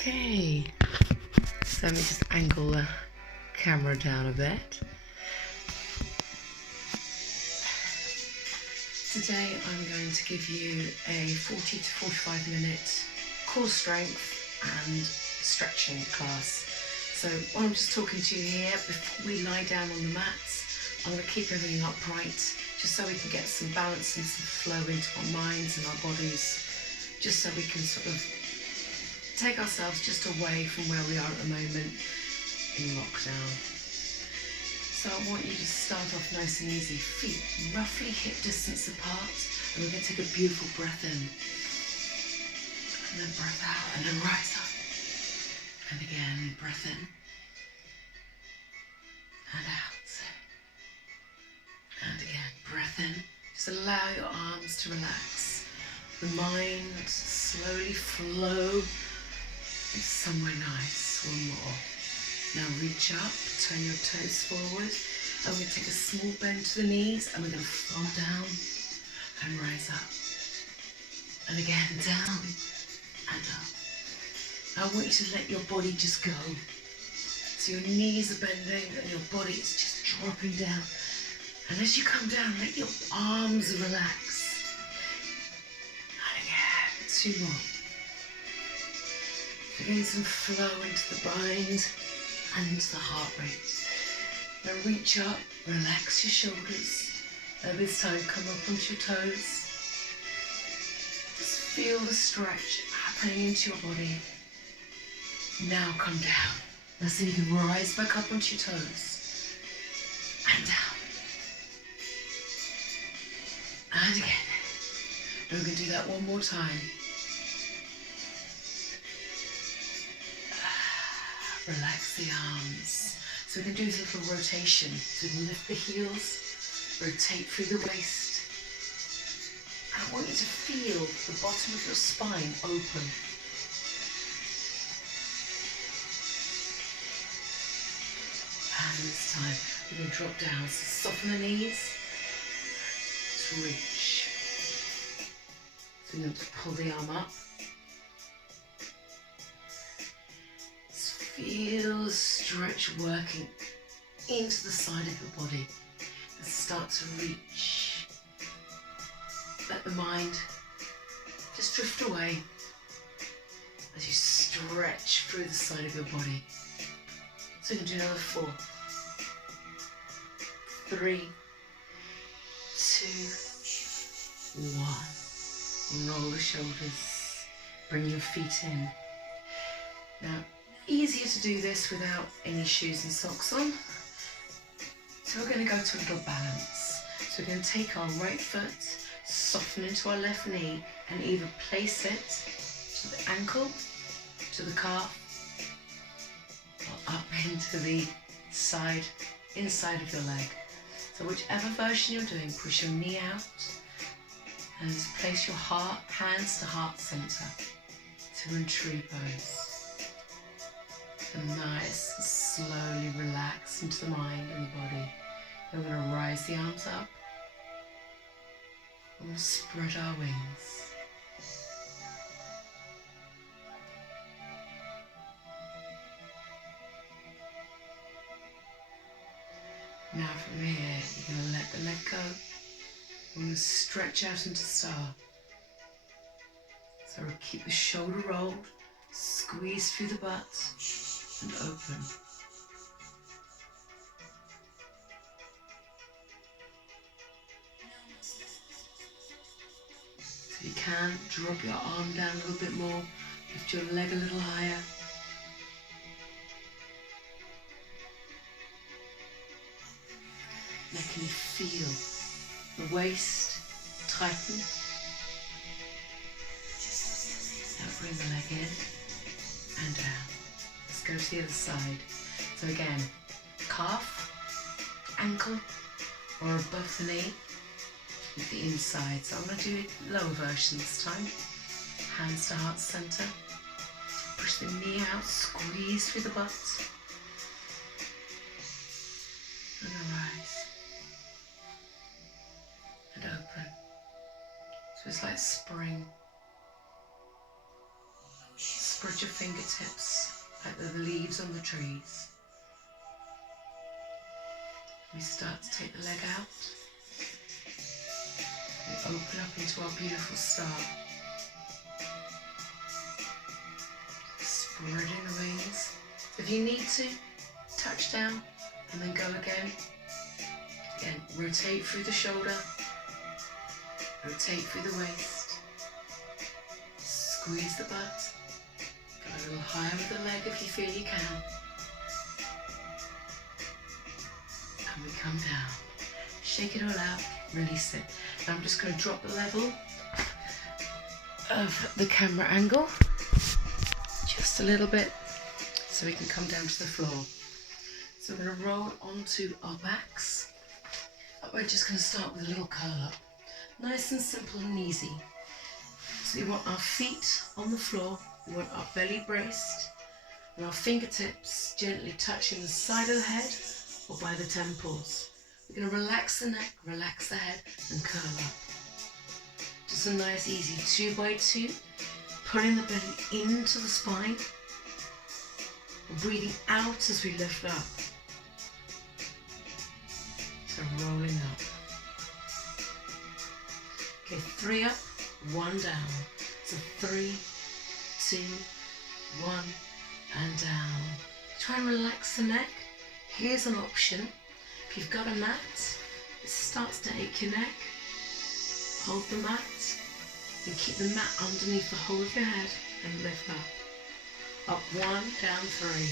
Okay, so let me just angle the camera down a bit. Today I'm going to give you a 40 to 45 minute core strength and stretching class. So while I'm just talking to you here, before we lie down on the mats, I'm going to keep everything upright just so we can get some balance and some flow into our minds and our bodies, just so we can sort of take ourselves just away from where we are at the moment in lockdown. So I want you to start off nice and easy, feet roughly hip distance apart, and we're going to take a beautiful breath in, and then breath out, and then rise up, and again, breath in, and out, and again, breath in. Just allow your arms to relax, the mind slowly flow into somewhere nice. One more. Now reach up, turn your toes forward, and we're going to take a small bend to the knees, and we're going to fall down and rise up. And again, down and up. Now I want you to let your body just go. So your knees are bending and your body is just dropping down. And as you come down, let your arms relax. And again, two more. Getting some flow into the mind and into the heart rate. Now reach up, relax your shoulders, and this time come up onto your toes. Just feel the stretch happening into your body. Now come down. Now so you can rise back up onto your toes. And down. And again. Now we're going to do that one more time. Relax the arms. So we can do this little rotation. So we can lift the heels, rotate through the waist. And I want you to feel the bottom of your spine open. And this time we're going to drop down. So soften the knees. Just reach. So we're going to pull the arm up. Feel the stretch working into the side of your body and start to reach. Let the mind just drift away as you stretch through the side of your body. So you can do another 4, 3, 2, 1. Roll the shoulders, bring your feet in. Now, easier to do this without any shoes and socks on. So we're going to go to a little balance. So we're going to take our right foot, soften into our left knee, and either place it to the ankle, to the calf, or up into the side, inside of your leg. So whichever version you're doing, push your knee out and place your hands to heart center. So we're in tree pose. And nice, slowly relax into the mind and the body. Then we're going to rise the arms up. We're going to spread our wings. Now from here, you're going to let the leg go. We're going to stretch out into star. So we'll keep the shoulder rolled, squeeze through the butt, and open. So you can drop your arm down a little bit more, lift your leg a little higher. Now can you feel the waist tighten? Now bring the leg in and down. Let's go to the other side. So again, calf, ankle, or above the knee with the inside. So I'm going to do a lower version this time. Hands to heart center. Push the knee out, squeeze through the butt. And rise. And open. So it's like spring. spread your fingertips like the leaves on the trees. We start to take the leg out. We open up into our beautiful star. Spreading the wings. If you need to, touch down and then go again. Again, rotate through the shoulder. Rotate through the waist. Squeeze the butt. Go a little higher with the leg if you feel you can. And we come down. Shake it all out, release it. Now I'm just going to drop the level of the camera angle just a little bit so we can come down to the floor. So we're going to roll onto our backs. We're just going to start with a little curl up. Nice and simple and easy. So we want our feet on the floor, we want our belly braced, and our fingertips gently touching the side of the head or by the temples. We're going to relax the neck, relax the head, and curl up. Just a nice easy 2 by 2, pulling the belly into the spine, and breathing out as we lift up. So rolling up. Okay, 3 up, 1 down. So 3, 2, 1, and down. Try and relax the neck. Here's an option. If you've got a mat, it starts to ache your neck, hold the mat and keep the mat underneath the whole of your head and lift up. Up 1, down 3.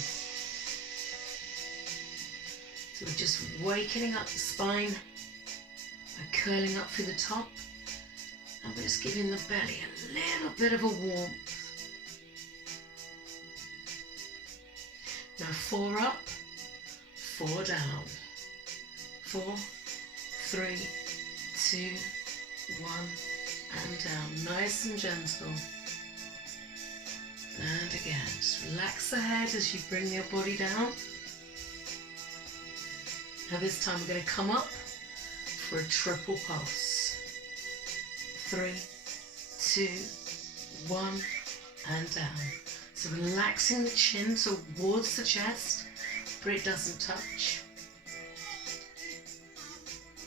So we're just wakening up the spine by curling up through the top, and we're just giving the belly a little bit of a warmth. Now 4 up, 4 down. 4, 3, 2, 1, and down. Nice and gentle. And again, just relax the head as you bring your body down. Now this time we're going to come up for a triple pulse. 3, 2, 1, and down. So relaxing the chin towards the chest, but it doesn't touch.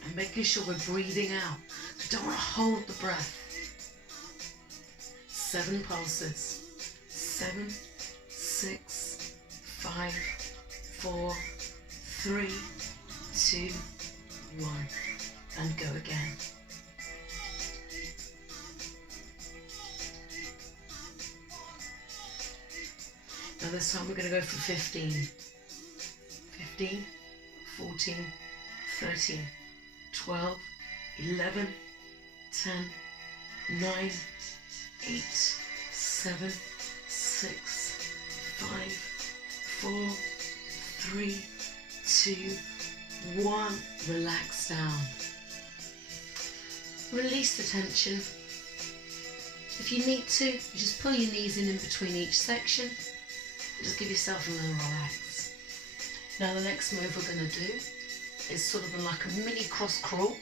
And making sure we're breathing out. We don't want to hold the breath. 7 pulses. 7, 6, 5, 4, 3, 2, 1. And go again. Now this time we're going to go for 15. 15, 14, 13. 12, 11, 10, 9, 8, 7, 6, 5, 4, 3, 2, 1. Relax down. Release the tension. If you need to, you just pull your knees in between each section and just give yourself a little relax. Now the next move we're going to do is sort of like a mini cross crawl.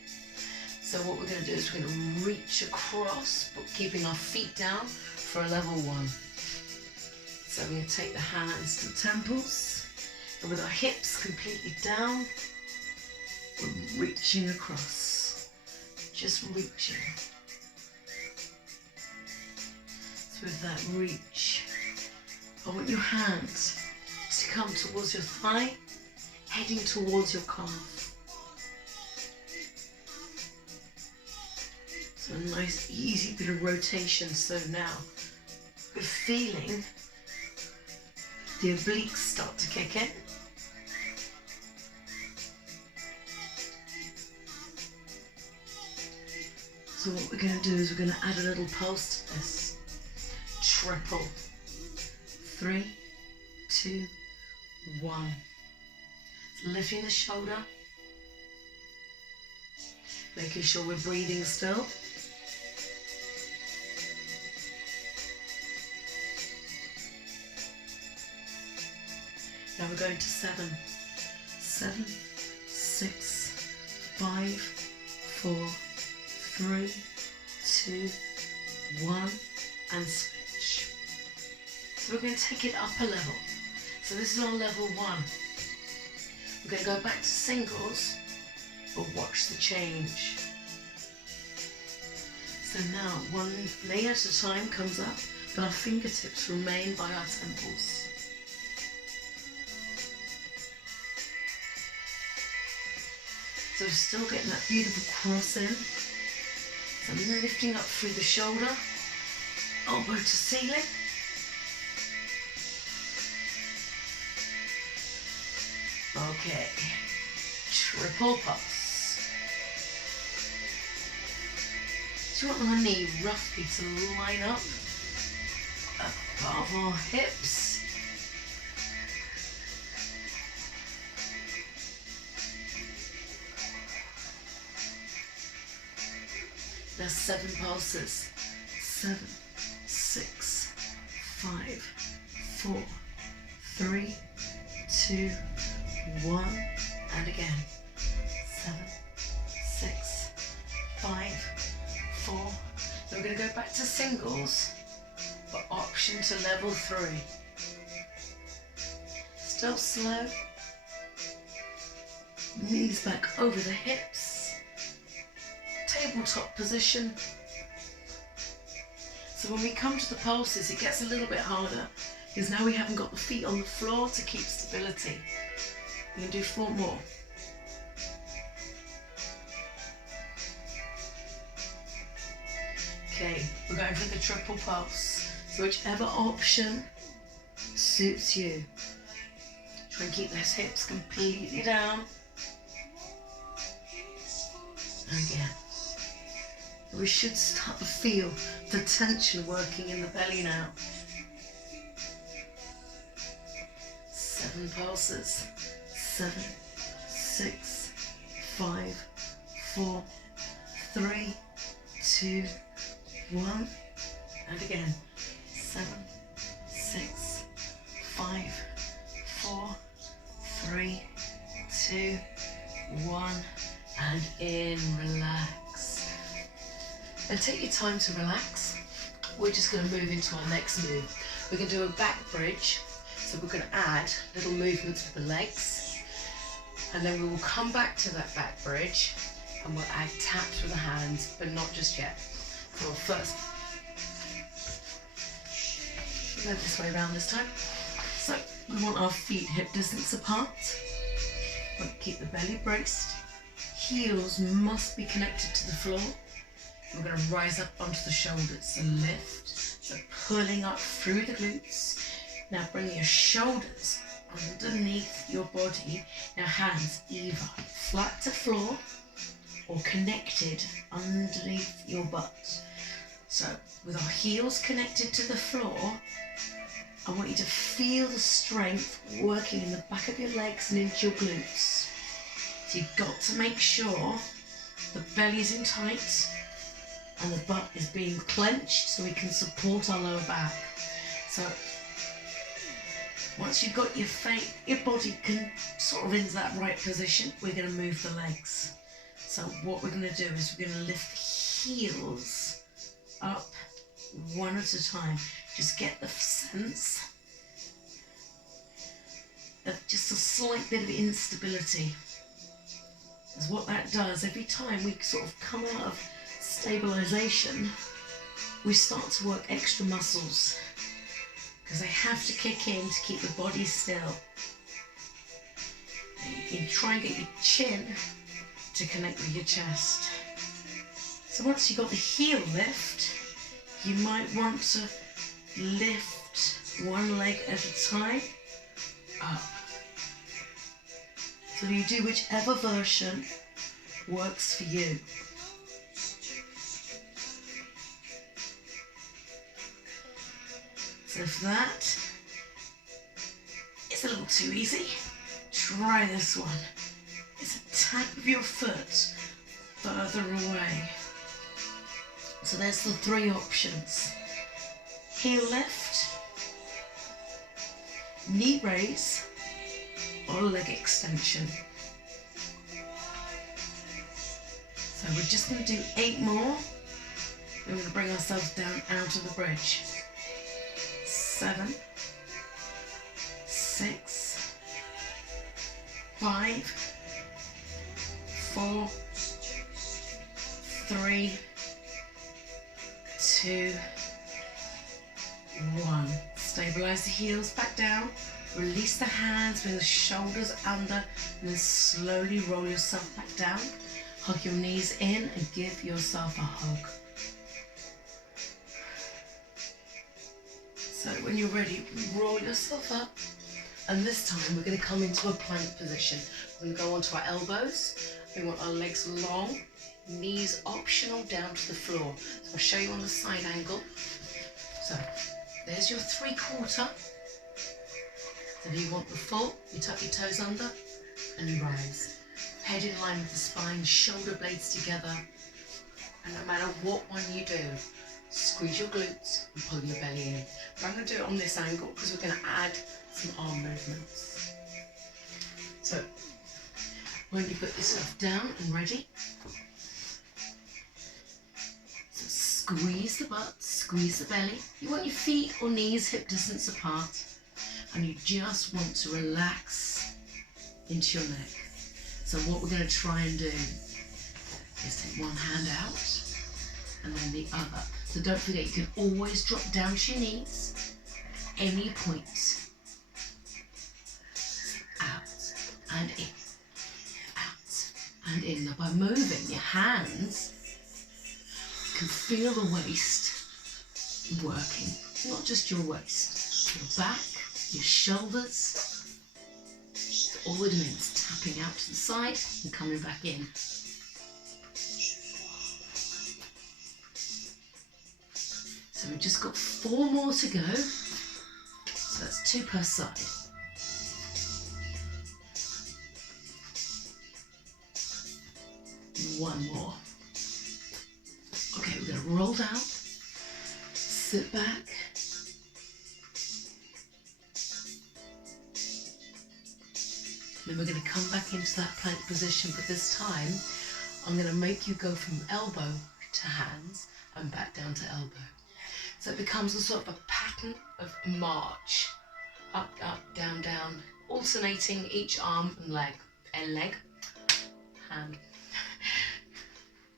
So what we're going to do is we're going to reach across, but keeping our feet down for a level 1. So we're going to take the hands to the temples, and with our hips completely down, we're reaching across. Just reaching. So with that reach, I want your hands to come towards your thigh, heading towards your calf. So a nice easy bit of rotation. So now we're feeling the obliques start to kick in. So what we're going to do is we're going to add a little pulse to this. Triple. 3, 2, 1. Lifting the shoulder, making sure we're breathing still. Now we're going to 7, 7, 6, 5, 4, 3, 2, 1, and switch. So we're going to take it up a level. So this is on level 1. We're going to go back to singles, but watch the change. So now one leg at a time comes up, but our fingertips remain by our temples. So we're still getting that beautiful cross in. So I'm lifting up through the shoulder, elbow to ceiling. Okay, triple pulse. So you want our knee roughly to line up above our hips. There's 7 pulses. 7, 6, 5, 4, 3, 2, 1, and again. 7, 6, 5, 4. Then we're going to go back to singles, but option to level 3. Still slow. Knees back over the hips. Tabletop position. So when we come to the pulses, it gets a little bit harder because now we haven't got the feet on the floor to keep stability. We're going to do 4 more. Okay, we're going for the triple pulse. So whichever option suits you. Try and keep those hips completely down. And again. We should start to feel the tension working in the belly now. 7 pulses. 7, 6, 5, 4, 3, 2, 1. And again. 7, 6, 5, 4, 3, 2, 1. And in, relax. And take your time to relax. We're just going to move into our next move. We're going to do a back bridge. So we're going to add little movements with the legs. And then we will come back to that back bridge and we'll add taps with the hands, but not just yet. So first, we'll go this way around this time. So we want our feet hip distance apart. We'll keep the belly braced. Heels must be connected to the floor. We're going to rise up onto the shoulders and lift. So pulling up through the glutes. Now bring your shoulders underneath your body. Now hands either flat to floor or connected underneath your butt. So with our heels connected to the floor, I want you to feel the strength working in the back of your legs and into your glutes. So you've got to make sure the belly's in tight and the butt is being clenched so we can support our lower back. So once you've got your body can sort of into that right position, we're going to move the legs. So what we're going to do is we're going to lift the heels up one at a time. Just get the sense of just a slight bit of instability. Because what that does, every time we sort of come out of stabilization, we start to work extra muscles because they have to kick in to keep the body still. And you try and get your chin to connect with your chest. So once you've got the heel lift, you might want to lift one leg at a time up. So you do whichever version works for you. So if that is a little too easy, try this one. It's a tap of your foot further away. So there's the 3 options. Heel lift, knee raise, or leg extension. So we're just going to do 8 more. We're going to bring ourselves down out of the bridge. 7, 6, 5, 4, 3, 2, 1. Stabilize the heels back down. Release the hands, bring the shoulders under, and then slowly roll yourself back down. Hug your knees in and give yourself a hug. So when you're ready, roll yourself up. And this time we're going to come into a plank position. We're going to go onto our elbows. We want our legs long, knees optional down to the floor. So I'll show you on the side angle. So there's your 3/4. So if you want the full, you tuck your toes under and you rise. Head in line with the spine, shoulder blades together. And no matter what one you do, squeeze your glutes and pull your belly in. But I'm going to do it on this angle because we're going to add some arm movements. So when you put yourself down and ready, so squeeze the butt, squeeze the belly. You want your feet or knees hip distance apart, and you just want to relax into your neck. So what we're going to try and do is take one hand out and then the other. So don't forget, you can always drop down to your knees at any point. Out and in, out and in. Now by moving your hands, you can feel the waist working, not just your waist, your back, your shoulders. So all we're doing is tapping out to the side and coming back in. So we've just got 4 more to go. So that's 2 per side. One more. Okay, we're going to roll down, sit back. Then we're going to come back into that plank position, but this time I'm going to make you go from elbow to hands and back down to elbow. So it becomes a sort of a pattern of march. Up, up, down, down, alternating each arm and leg. And leg, hand.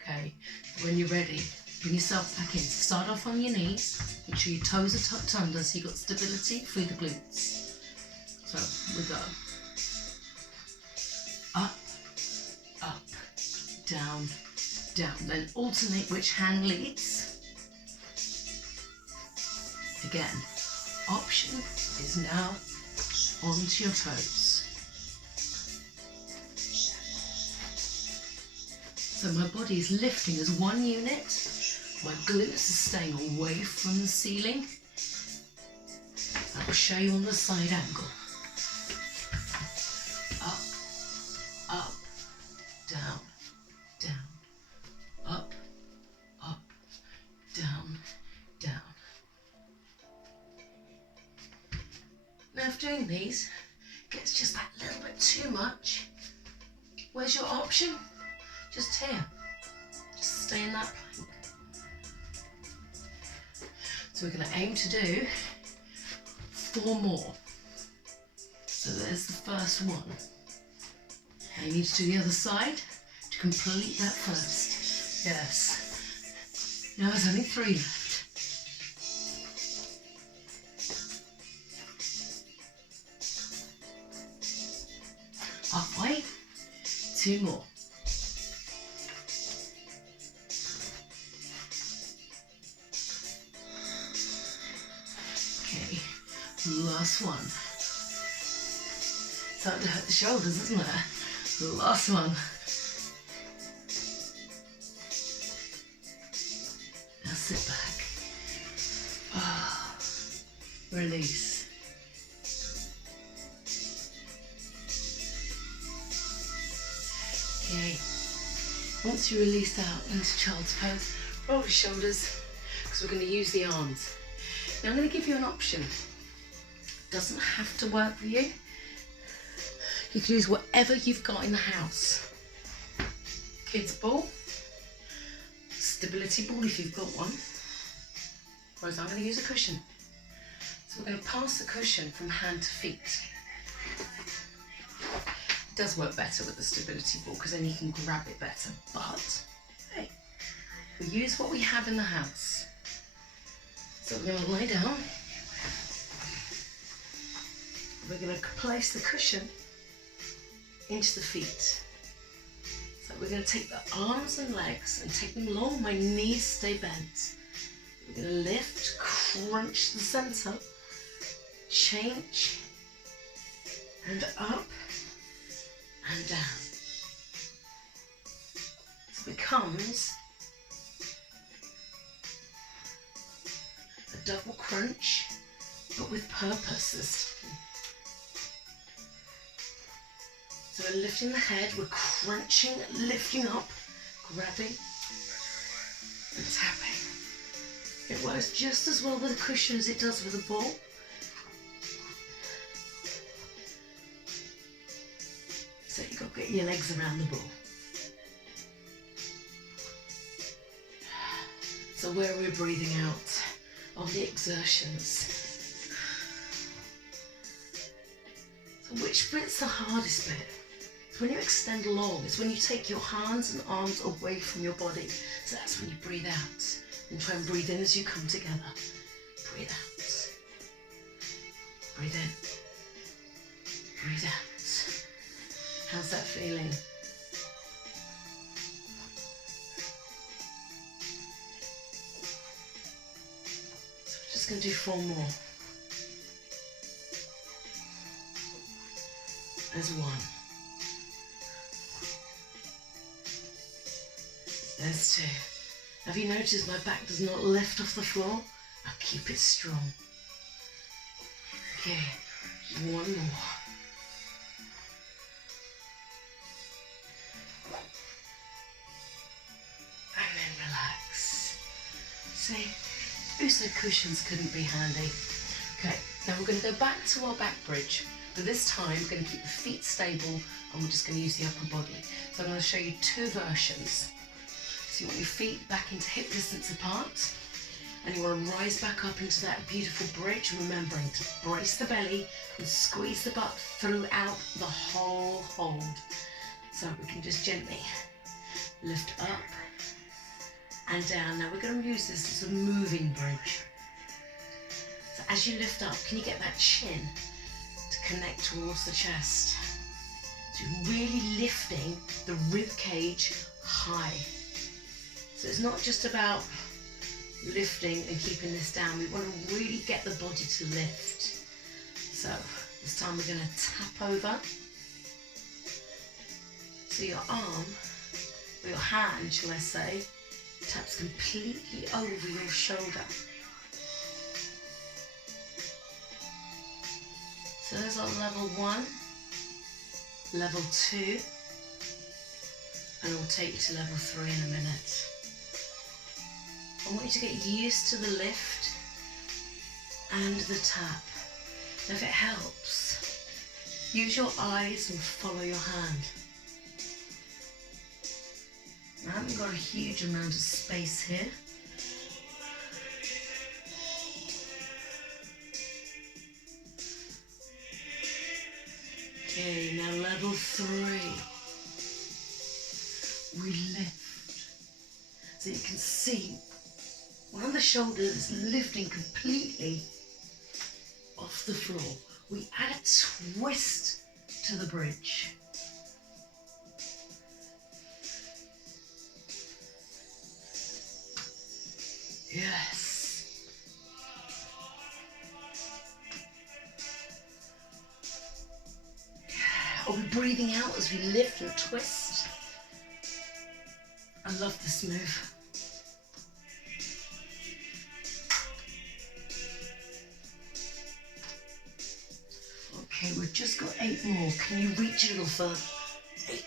Okay, when you're ready, bring yourself back in. Start off on your knees. Make sure your toes are tucked under so you've got stability through the glutes. So we go. Up, up, down, down. Then alternate which hand leads. Again, option is now onto your toes. So my body is lifting as one unit. My glutes are staying away from the ceiling. I will show you on the side angle. Up, up, down, down, up, up, down, down. Now if doing these gets just that little bit too much, where's your option? Just here. Just stay in that plank. So we're going to aim to do 4 more. So there's the first one. Now you need to do the other side to complete that first. Yes. Now there's only 3 left. Halfway. 2 more. Okay, last one. Starting to hurt the shoulders, isn't it? The last one. Now sit back. Ah, release. Okay, once you release out into child's pose, roll your shoulders because we're going to use the arms. Now I'm going to give you an option. Doesn't have to work for you. You can use whatever you've got in the house. Kids ball, stability ball if you've got one. Whereas I'm going to use a cushion. So we're going to pass the cushion from hand to feet. It does work better with the stability ball because then you can grab it better. But hey, we use what we have in the house. So we're going to lie down. We're going to place the cushion into the feet. So we're going to take the arms and legs and take them long. My knees stay bent. We're going to lift, crunch the center, change, and up and down. So it becomes a double crunch, but with purpose. So we're lifting the head, we're crunching, lifting up, grabbing and tapping. It works just as well with a cushion as it does with a ball. So you've got to get your legs around the ball. So where we're breathing out on the exertions. So which bit's the hardest bit? It's when you extend long. It's when you take your hands and arms away from your body. So that's when you breathe out. And try and breathe in as you come together. Breathe out. Breathe in. Breathe out. How's that feeling? So we're just going to do 4 more. There's 1. There's 2. Have you noticed my back does not lift off the floor? I keep it strong. Okay, 1 more. And then relax. See, who said cushions couldn't be handy? Okay, now we're going to go back to our back bridge. But this time we're going to keep the feet stable and we're just going to use the upper body. So I'm going to show you 2 versions. So you want your feet back into hip distance apart and you want to rise back up into that beautiful bridge, remembering to brace the belly and squeeze the butt throughout the whole hold. So we can just gently lift up and down. Now we're going to use this as a moving bridge. So as you lift up, can you get that chin to connect towards the chest? So you're really lifting the rib cage high. So it's not just about lifting and keeping this down. We want to really get the body to lift. So this time we're going to tap over. So your arm, or your hand, shall I say, taps completely over your shoulder. So there's our level 1, level 2, and we'll take you to level 3 in a minute. I want you to get used to the lift and the tap. Now if it helps, use your eyes and follow your hand. I haven't got a huge amount of space here. Okay, now level 3. We lift. So you can see one of the shoulders is lifting completely off the floor. We add a twist to the bridge. Yes. Are we breathing out as we lift and twist? I love this move. Okay, we've just got 8 more. Can you reach a little further? 8,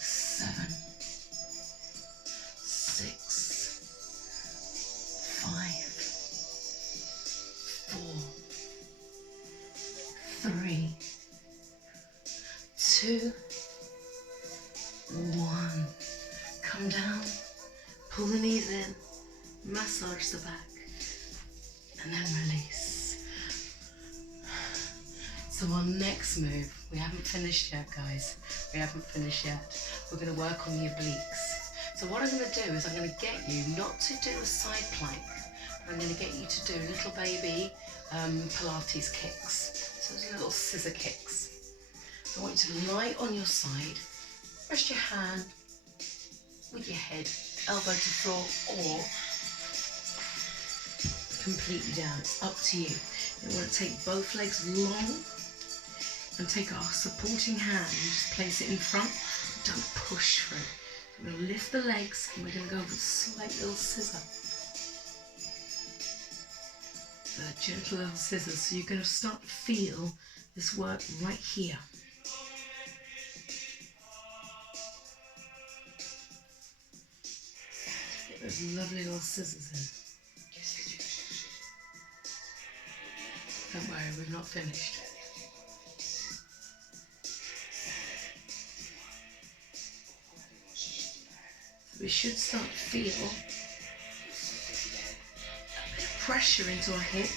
7, 6, 5, 4, 3, 2, 1. Come down, pull the knees in, massage the back, and then release. So our next move, we haven't finished yet, guys. We haven't finished yet. We're going to work on the obliques. So what I'm going to do is I'm going to get you not to do a side plank. I'm going to get you to do little baby Pilates kicks. So those little scissor kicks. So I want you to lie on your side, rest your hand with your head, elbow to floor, or completely down. It's up to you. You want to take both legs long and take our supporting hand and just place it in front. Don't push through. We're going to lift the legs and we're going to go with a slight little scissor. So gentle little scissors. So you're going to start to feel this work right here. Get those lovely little scissors in. Don't worry, we've not finished. We should start to feel a bit of pressure into our hip.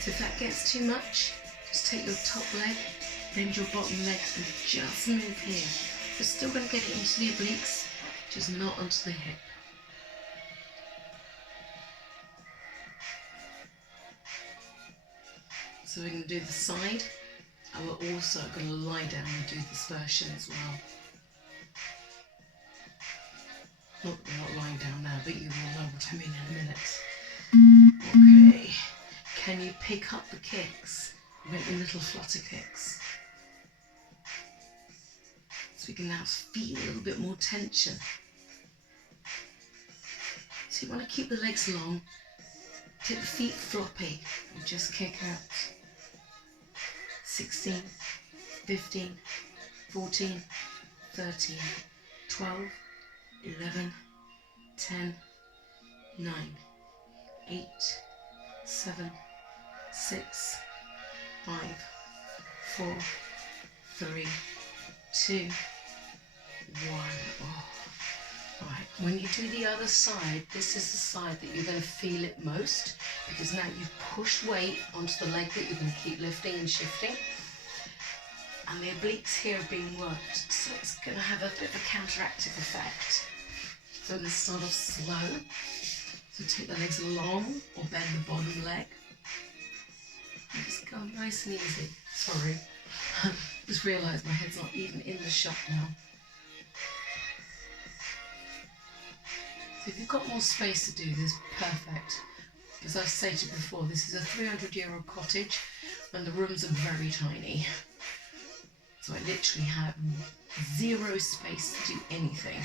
So if that gets too much, just take your top leg, bend your bottom leg and just move here. We're still going to get it into the obliques, just not onto the hip. So we're going to do the side, and we're also going to lie down and do this version as well. Not that we're not lying down now, but you will know what I mean in a minute. Okay, can you pick up the kicks? Make the little flutter kicks. So we can now feel a little bit more tension. So you want to keep the legs long, take the feet floppy, and just kick out. 16, 15, 14, 13, 12, 11, 10, 9, 8, 7, 6, 5, 4, 3, 2, 1. Oh. Right. When you do the other side, this is the side that you're going to feel it most, because now you've pushed weight onto the leg that you're going to keep lifting and shifting. And the obliques here are being worked, so it's going to have a bit of a counteractive effect. So we're going to start off slow. So take the legs long or bend the bottom leg. And just go nice and easy. Sorry, just realised my head's not even in the shot now. So if you've got more space to do this, perfect. As I've stated before, this is a 300-year-old cottage and the rooms are very tiny. So I literally have zero space to do anything.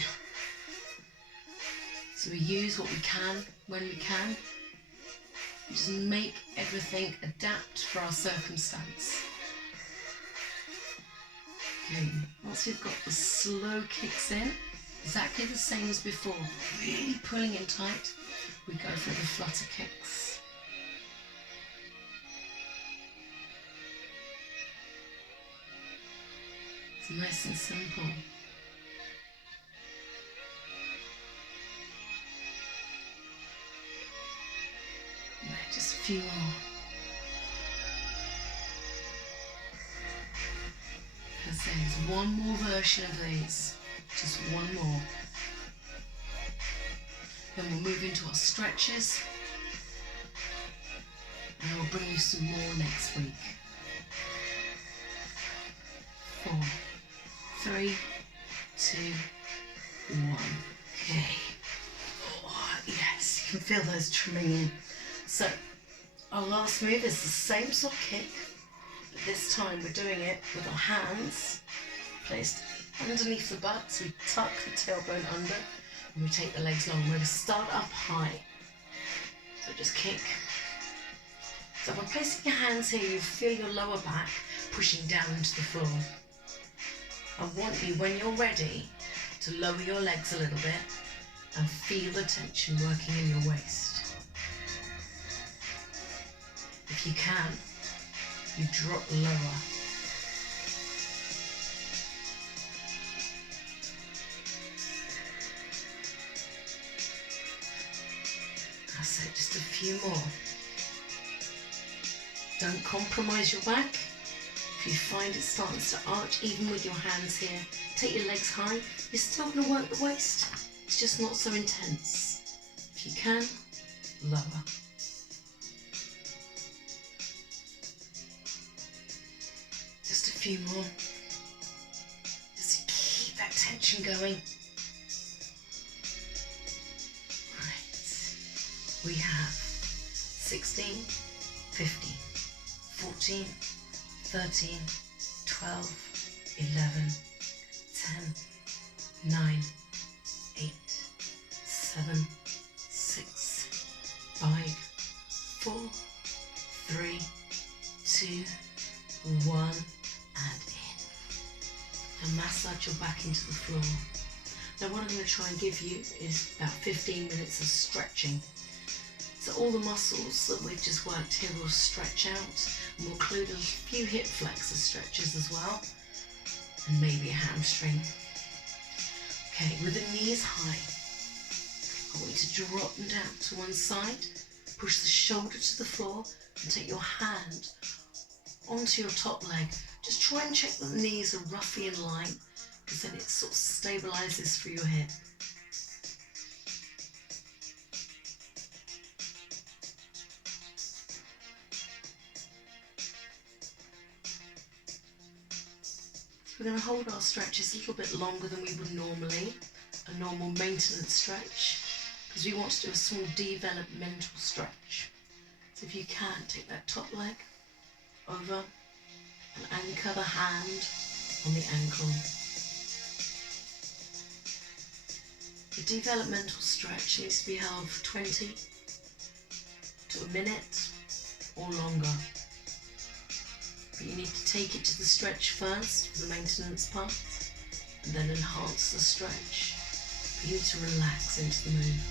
So we use what we can when we can. We just make everything adapt for our circumstance. Okay, once we've got the slow kicks in, exactly the same as before, really pulling in tight, we go for the flutter kicks. It's nice and simple. Right, just a few more. As there's one more version of these. Just one more. Then we'll move into our stretches. And I will bring you some more next week. 4, 3, 2, 1. Okay. Oh, yes, you can feel those trimming in. So, our last move is the same sort of kick, but this time we're doing it with our hands placed underneath the butt, so we tuck the tailbone under and we take the legs long. We're going to start up high. So just kick. So by placing your hands here, you feel your lower back pushing down into the floor. I want you, when you're ready, to lower your legs a little bit and feel the tension working in your waist. If you can, you drop lower. That's it, just a few more. Don't compromise your back. If If you find it starting to arch, even with your hands here, take your legs high. You're still going to work the waist. It's just not so intense. If you can, lower. Just a few more. Just keep that tension going. Right. We have 16, 15, 14, 13, 12, 11, 10, 9, 8, 7, 6, 5, 4, 3, 2, 1, and in. And massage your back into the floor. Now what I'm going to try and give you is about 15 minutes of stretching. So all the muscles that we've just worked here will stretch out, and we'll include a few hip flexor stretches as well, and maybe a hamstring. Okay, with the knees high, I want you to drop them down to one side, push the shoulder to the floor, and take your hand onto your top leg. Just try and check that the knees are roughly in line, because then it sort of stabilizes through your hip. We're going to hold our stretches a little bit longer than we would normally, a normal maintenance stretch, because we want to do a small developmental stretch. So if you can, take that top leg over and anchor the hand on the ankle. The developmental stretch needs to be held for 20 to a minute or longer. But you need to take it to the stretch first for the maintenance part, and then enhance the stretch for you to relax into the move.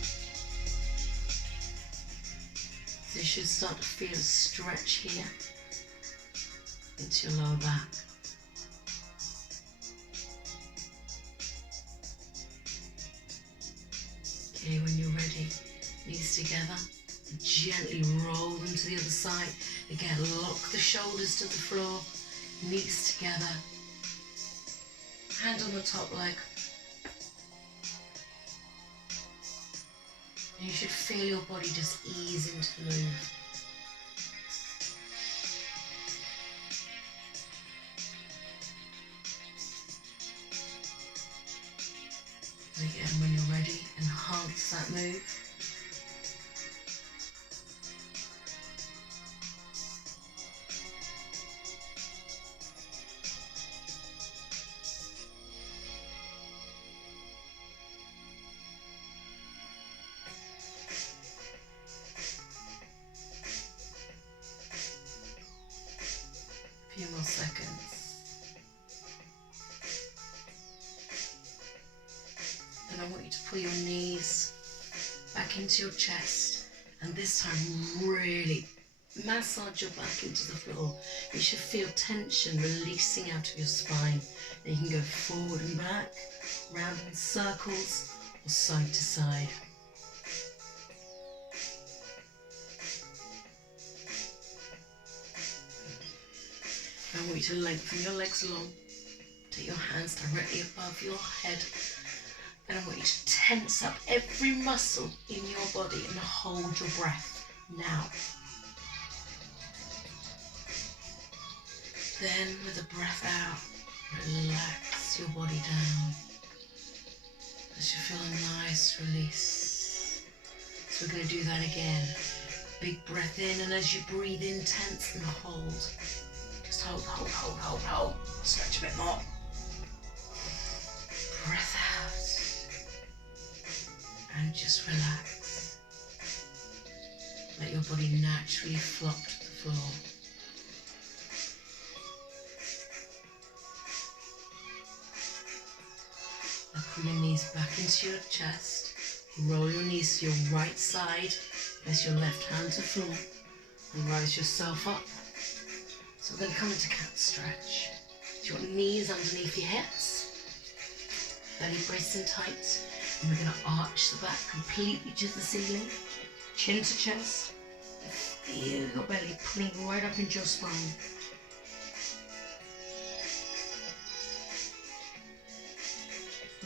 So you should start to feel a stretch here into your lower back. Okay, when you're ready, knees together, and gently roll them to the other side. Again, lock the shoulders to the floor, knees together, hand on the top leg. And you should feel your body just ease into the move. And again, when you're ready, enhance that move. Few more seconds. Then I want you to pull your knees back into your chest, and this time really massage your back into the floor. You should feel tension releasing out of your spine. Then you can go forward and back, round in circles, or side to side. I want you to lengthen your legs long. Take your hands directly above your head. And I want you to tense up every muscle in your body and hold your breath now. Then with the breath out, relax your body down as you feel a nice release. So we're going to do that again. Big breath in, and as you breathe in, tense and hold. Just hold, hold, hold, hold, hold. Stretch a bit more. Breath out. And just relax. Let your body naturally flop to the floor. Now pull your knees back into your chest. Roll your knees to your right side. Place your left hand to the floor and rise yourself up. So we're going to come into cat stretch. So your knees underneath your hips, belly bracing tight, and we're going to arch the back completely to the ceiling, chin to chest. Feel your belly pulling right up into your spine.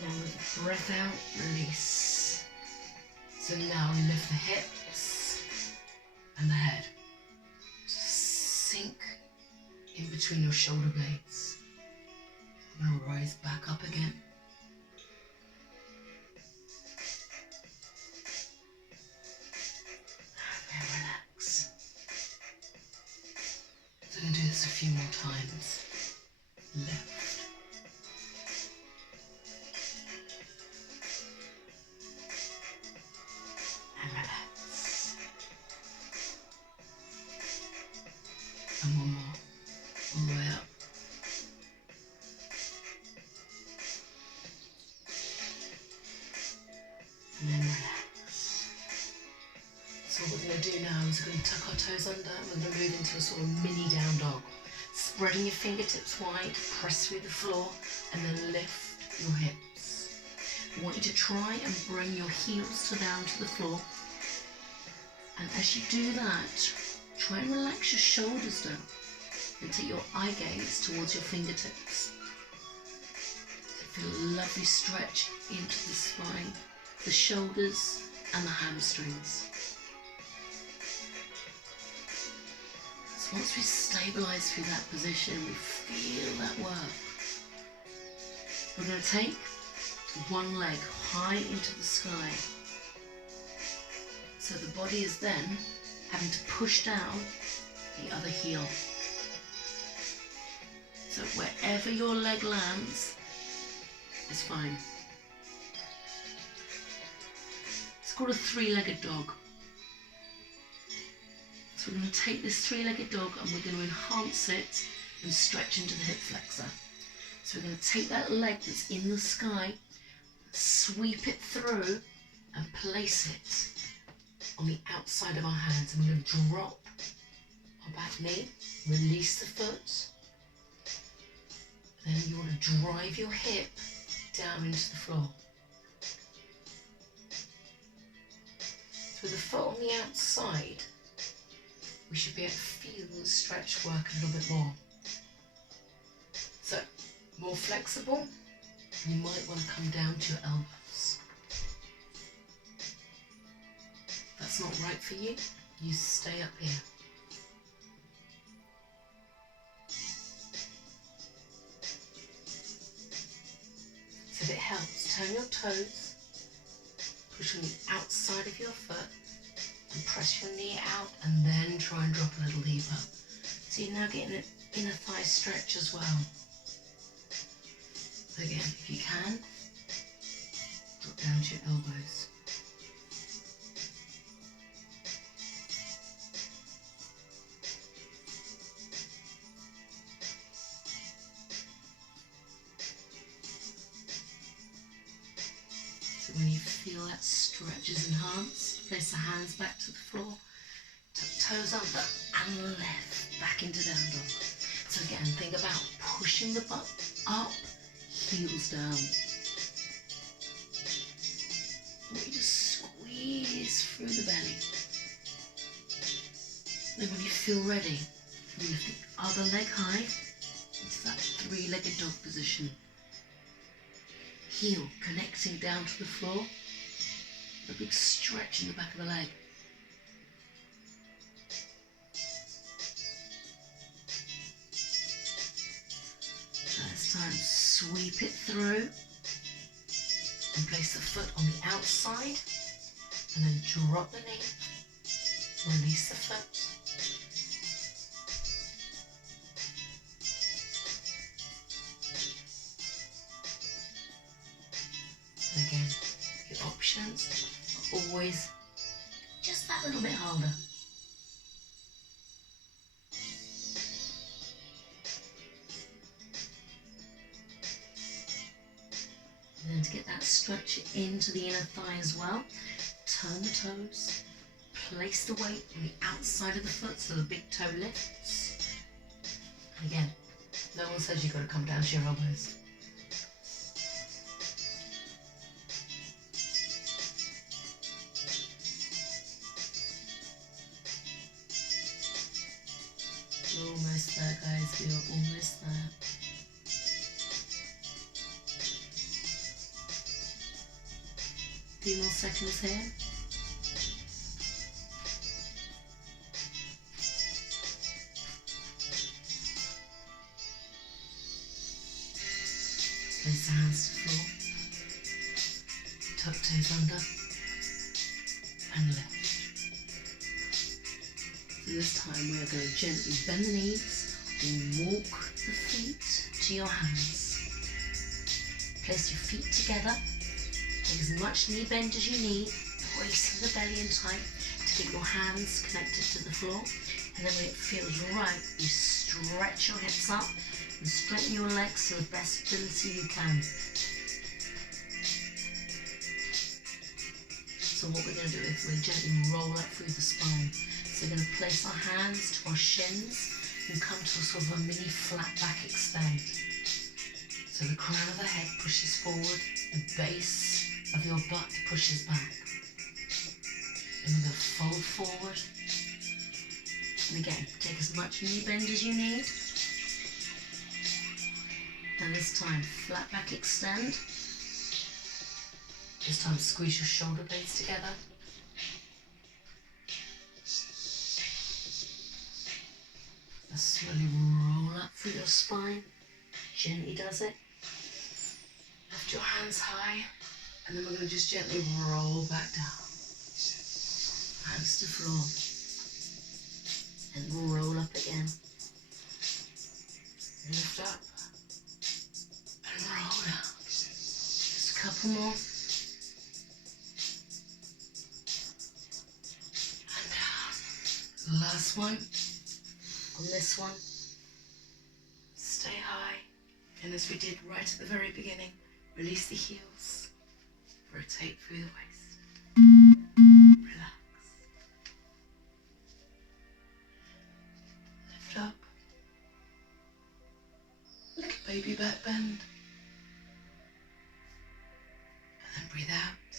And with a breath out, release. So now we lift the hips and the head. Sink in between your shoulder blades. I'm going to rise back up again. And relax. So I'm going to do this a few more times. Left. And relax. And one more. All the way up. And then relax. So what we're going to do now is we're going to tuck our toes under. We're going to move into a sort of mini down dog. Spreading your fingertips wide, press through the floor, and then lift your hips. I want you to try and bring your heels down to the floor. And as you do that, try and relax your shoulders down and take your eye gaze towards your fingertips. Feel a lovely stretch into the spine, the shoulders and the hamstrings. So once we stabilize through that position, we feel that work. We're going to take one leg high into the sky. So the body is then having to push down the other heel. So wherever your leg lands is fine. It's called a three-legged dog. So we're going to take this three-legged dog and we're going to enhance it and stretch into the hip flexor. So we're going to take that leg that's in the sky, sweep it through and place it on the outside of our hands. And we're going to drop our back knee, release the foot. Then you want to drive your hip down into the floor. So with the foot on the outside, we should be able to feel the stretch work a little bit more. So, more flexible, you might want to come down to your elbows. If that's not right for you, you stay up here. So if it helps, turn your toes, push on the outside of your foot, and press your knee out, and then try and drop a little deeper. So you're now getting an inner thigh stretch as well. So again, if you can, drop down to your elbows. So when you feel that stretch is enhanced, place the hands back to the floor, tuck toes under and left back into down dog. So again, think about pushing the butt up, heels down. You just squeeze through the belly. Then when you feel ready, you lift the other leg high into that three-legged dog position. Heel connecting down to the floor. A big stretch in the back of the leg. This time, sweep it through and place the foot on the outside and then drop the knee, release the foot. And again, your options are always just that little bit harder. And then to get that stretch into the inner thigh as well, turn the toes, place the weight on the outside of the foot so the big toe lifts. And again, no one says you've got to come down to your elbows. We're almost there, guys. We are almost there. few more seconds here. Place the hands to the floor, tuck toes under, and lift. So this time we are going to gently bend the knees and walk the feet to your hands. Place your feet together, take as much knee bend as you need, bracing the belly in tight to get your hands connected to the floor. And then when it feels right, you stretch your hips up and straighten your legs to the best ability you can. So what we're going to do is we're gently roll up through the spine. So we're going to place our hands to our shins and come to a sort of a mini flat back extend. So the crown of the head pushes forward, the base of your butt pushes back. And we're going to fold forward. And again, take as much knee bend as you need. And this time, flat back extend. This time, squeeze your shoulder blades together. And slowly roll up through your spine. Gently does it. Lift your hands high. And then we're going to just gently roll back down. Hands to floor. And roll up again. Lift up. And roll down. Just a couple more. And down. Last one. On this one. Stay high. And as we did right at the very beginning, release the heels. Rotate through the waist. Relax. Lift up. Little baby back bend. And then breathe out.